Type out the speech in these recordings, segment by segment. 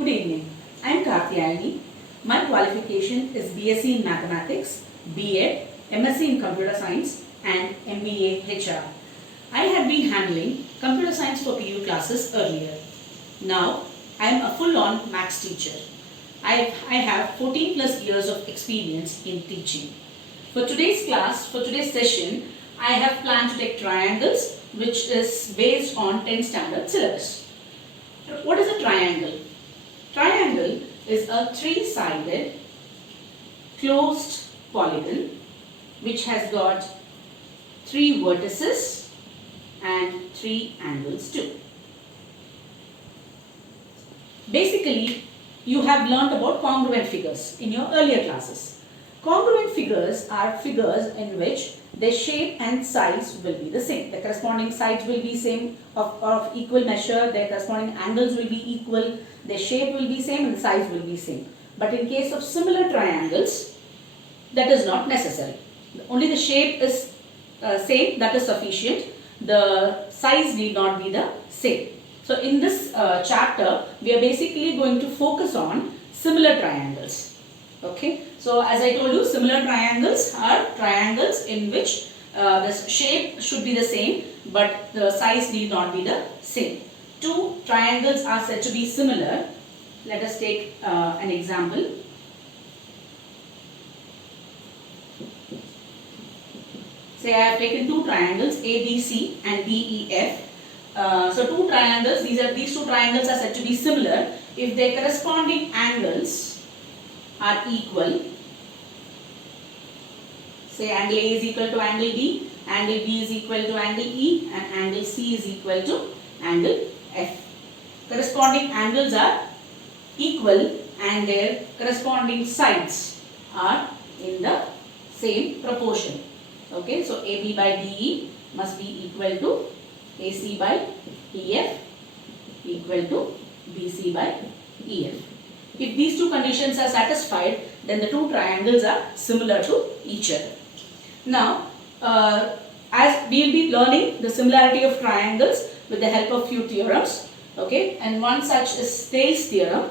Good evening. I am Karthiyayani. My qualification is BSc in Mathematics, BEd, MSc in Computer Science and MBA HR. I have been handling Computer Science for PU classes earlier. Now I am a full-on Maths teacher. I have 14 plus years of experience in teaching. For today's class, for today's session, I have planned to take triangles, which is based on 10th standard syllabus. What is a triangle? Triangle is a three-sided closed polygon which has got three vertices and three angles too. Basically, you have learned about congruent figures in your earlier classes. Congruent figures are figures in which their shape and size will be the same. The corresponding sides will be same of equal measure, their corresponding angles will be equal, their shape will be same and the size will be same. But in case of similar triangles, that is not necessary. Only the shape is same, that is sufficient. The size need not be the same. So in this chapter, we are basically going to focus on similar triangles. Okay, so as I told you, similar triangles are triangles in which the shape should be the same but the size need not be the same. Two triangles are said to be similar. Let us take an example. Say I have taken two triangles ABC and DEF. So two triangles, these two triangles are said to be similar if their corresponding angles are equal. Say angle A is equal to angle B, angle B is equal to angle E and angle C is equal to angle F. Corresponding angles are equal and their corresponding sides are in the same proportion. Okay, so AB by DE must be equal to AC by EF equal to BC by EF. If these two conditions are satisfied, then the two triangles are similar to each other. Now, as we will be learning the similarity of triangles with the help of few theorems, okay, and one such is Thales theorem.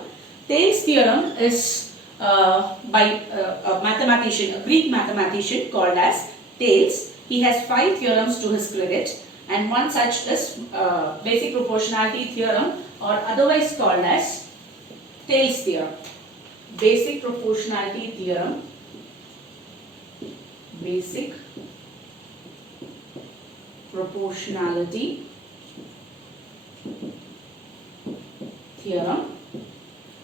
Thales theorem is by a mathematician, a Greek mathematician called as Thales. He has 5 theorems to his credit, and one such is basic proportionality theorem, or otherwise called as Thales theorem. Basic proportionality theorem. Basic proportionality theorem.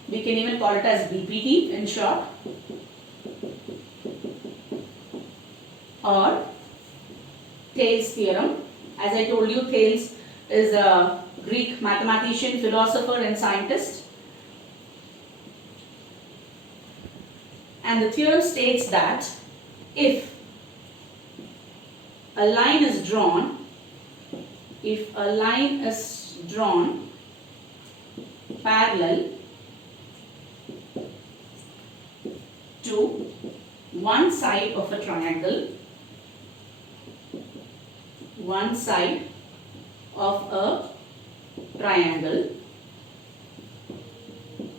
We can even call it as BPT in short, or Thales theorem. As I told you, Thales is a Greek mathematician, philosopher and scientist. And the theorem states that if a line is drawn, parallel to one side of a triangle,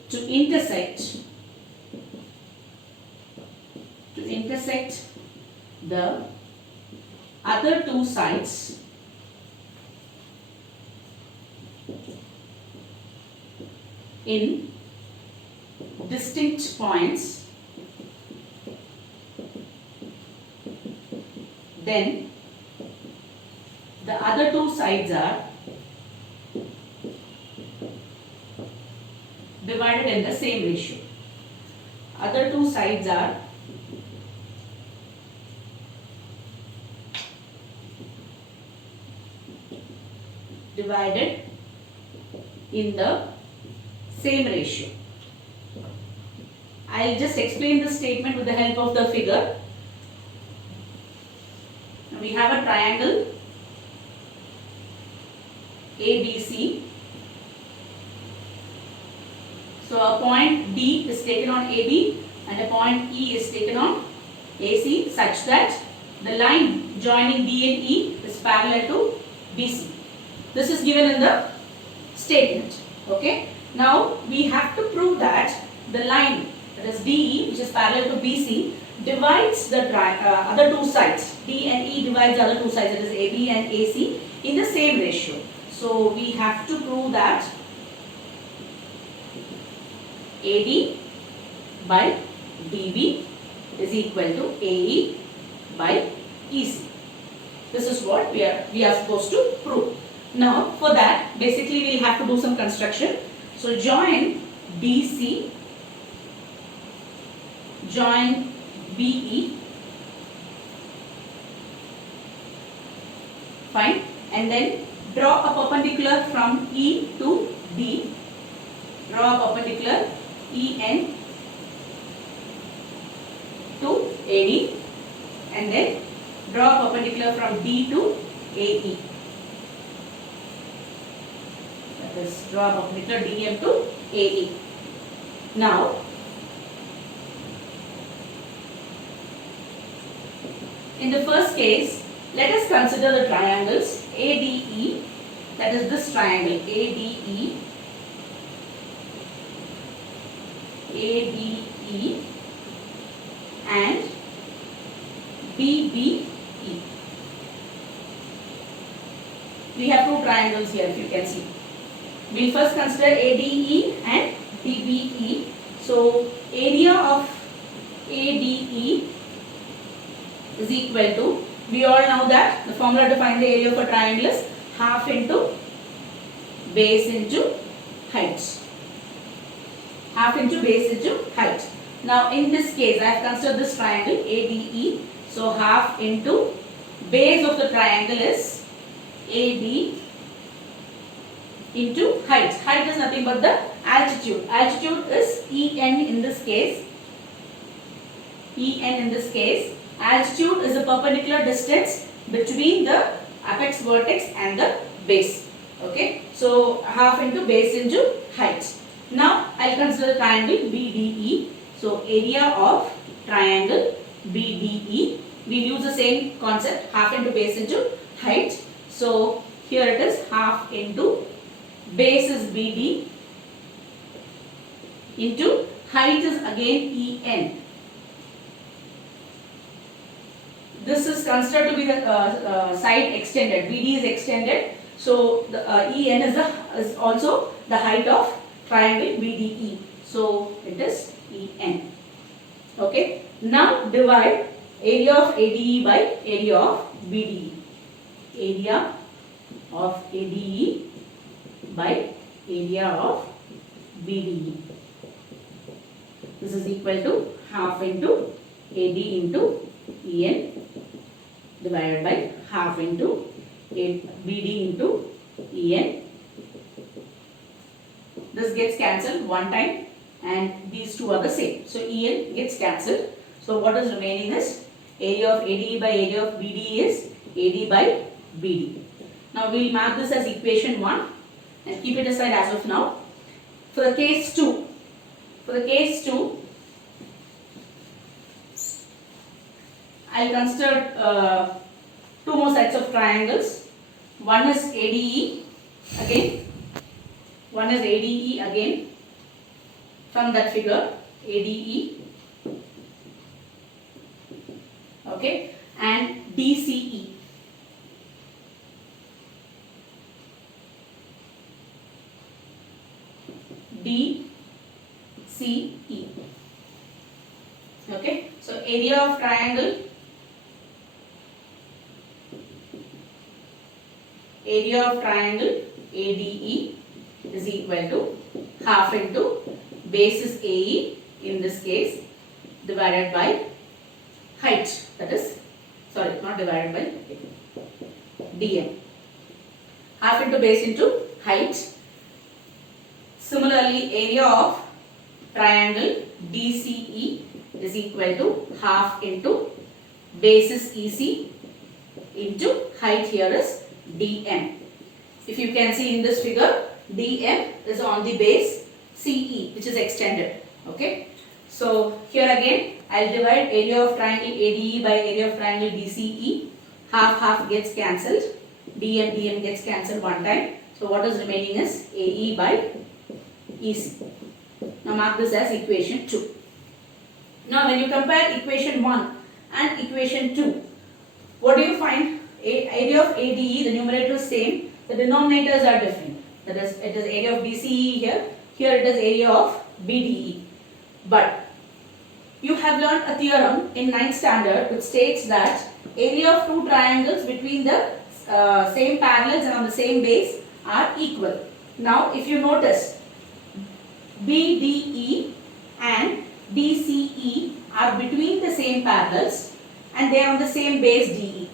to intersect the other two sides in distinct points, then the other two sides are divided in the same ratio. Other two sides are divided in the same ratio. I will just explain this statement with the help of the figure. Now we have a triangle ABC. So a point D is taken on AB and a point E is taken on AC, such that the line joining D and E is parallel to BC. This is given in the statement. Okay. Now we have to prove that the line, that is DE, which is parallel to BC, divides the other two sides. D and E divides the other two sides, that is AB and AC, in the same ratio. So we have to prove that AD by DB is equal to AE by EC. This is what we are supposed to prove. Now for that, basically we will have to do some construction. So join BC, join BE, fine, and then draw a perpendicular from E to D, draw a perpendicular EN to AD, and then draw a perpendicular from D to AE. That is, draw a perpendicular DM to AE. Now, in the first case, let us consider the triangles ADE, that is this triangle ADE, ADE and BBE. We have two triangles here, if you can see. We will first consider ADE and BBE. So area of ADE is equal to, we all know that the formula to find the area of a triangle is half into base into height. Half into base into height. Now in this case, I have considered this triangle ADE. So half into base of the triangle is AD into height. Height is nothing but the altitude. Altitude is EN in this case. EN in this case. Altitude is the perpendicular distance between the apex vertex and the base. Okay. So half into base into height. Now I will consider the triangle BDE. So area of triangle BDE. We will use the same concept, half into base into height. So here it is half into base is BD into height is again EN. This is considered to be the side extended. BD is extended. So the EN is also the height of triangle BDE. So it is EN. Okay. Now divide area of ADE by area of BDE. Area of ADE by area of BDE. This is equal to half into AD into EN divided by half into BD into EN. This gets cancelled one time and these two are the same. So EN gets cancelled. So what is remaining is area of ADE by area of BDE is AD by BD. Now we will mark this as equation 1 and keep it aside as of now. For the case 2, I will consider two more sets of triangles. One is ADE again. One is ADE again. From that figure, ADE. Okay, and DCE. DCE. Okay, so area of triangle, ADE is equal to half into base is AE in this case divided by height, that is, sorry, not divided by DM. Half into base into height. Similarly, area of triangle DCE is equal to half into base is EC into height here is DM. If you can see in this figure, DM is on the base CE, which is extended. Okay. So here again, I will divide area of triangle ADE by area of triangle DCE. Half gets cancelled. DM gets cancelled one time. So what is remaining is AE by EC. Now mark this as equation 2. Now when you compare equation 1 and equation 2, what do you find? Area of ADE, the numerator is same, the denominators are different. That is, it is area of BCE here it is area of BDE. But you have learned a theorem in 9th standard which states that area of two triangles between the same parallels and on the same base are equal. Now if you notice, BDE and DCE are between the same parallels and they are on the same base DE.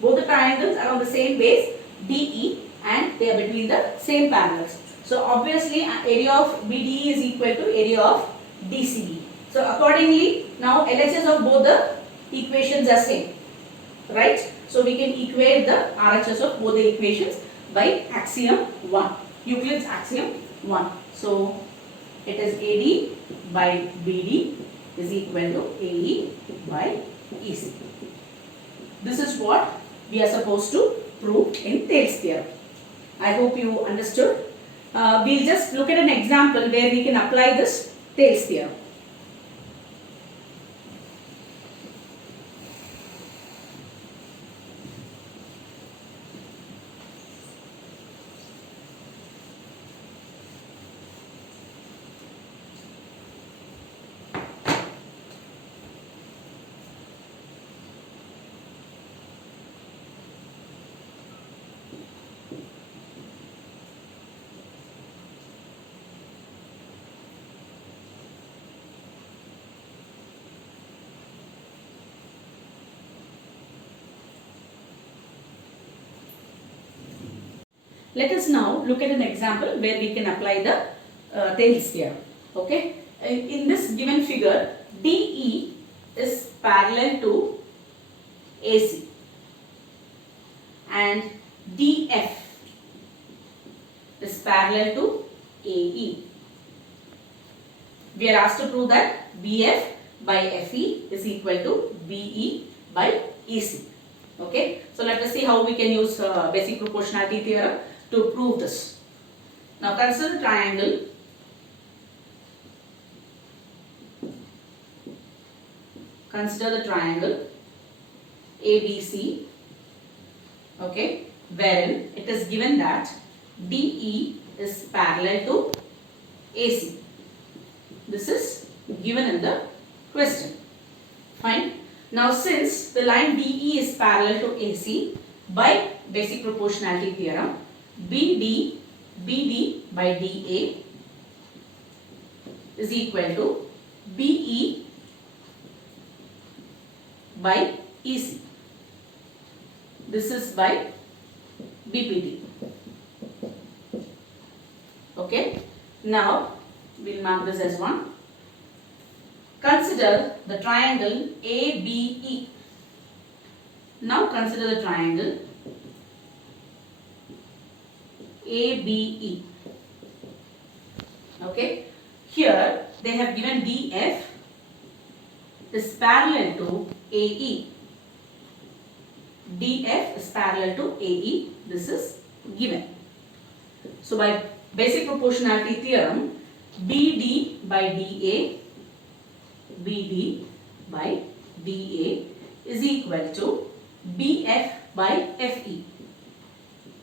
Both the triangles are on the same base DE and they are between the same parallels. So obviously area of BDE is equal to area of DCE. So accordingly now LHS of both the equations are same, right? So we can equate the RHS of both the equations by axiom 1, Euclid's axiom 1. So it is AD by BD is equal to AE by EC. This is what we are supposed to prove in Thales theorem. I hope you understood. We'll just look at an example where we can apply this Thales theorem. Let us now look at an example where we can apply the Thales theorem. Okay. In this given figure, DE is parallel to AC and DF is parallel to AE. We are asked to prove that BF by FE is equal to BE by EC. Okay. So let us see how we can use basic proportionality theorem to prove this. Now consider the triangle ABC, okay, wherein it is given that DE is parallel to AC. This is given in the question. Fine. Now since the line DE is parallel to AC, by basic proportionality theorem, BD by DA is equal to BE by EC. This is by BPT. Okay. Now we'll mark this as 1. Consider the triangle ABE. Now consider the triangle ABE. Okay. Here they have given DF is parallel to AE. DF is parallel to AE. This is given. So by basic proportionality theorem, BD by DA, BD by DA is equal to BF by FE.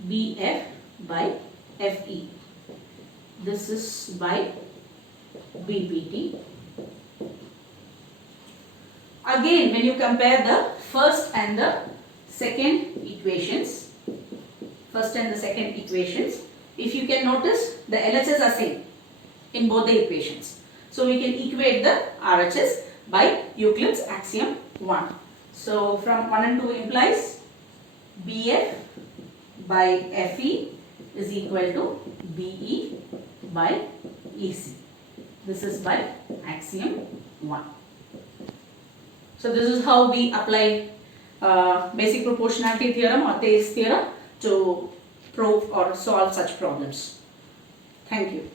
BF by FE. This is by BPT. Again, when you compare the first and the second equations, if you can notice, the LHS are same in both the equations. So we can equate the RHS by Euclid's axiom 1. So from 1 and 2 implies BF by FE is equal to BE by EC. This is by axiom 1. So this is how we apply basic proportionality theorem or Thales theorem to prove or solve such problems. Thank you.